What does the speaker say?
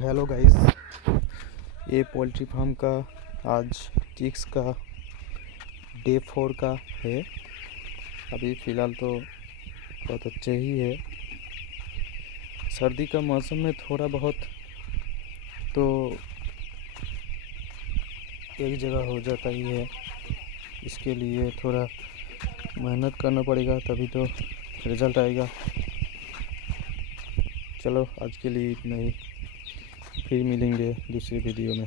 Hello guys, ये poultry farm का आज चिक्स का डे 4 का है। अभी फ़िलहाल तो बहुत अच्छे ही है। सर्दी का मौसम में थोड़ा बहुत तो एक जगह हो जाता ही है। इसके लिए थोड़ा मेहनत करना पड़ेगा, तभी तो रिज़ल्ट आएगा। चलो आज के लिए इतना ही, फिर मिलेंगे दूसरी वीडियो में।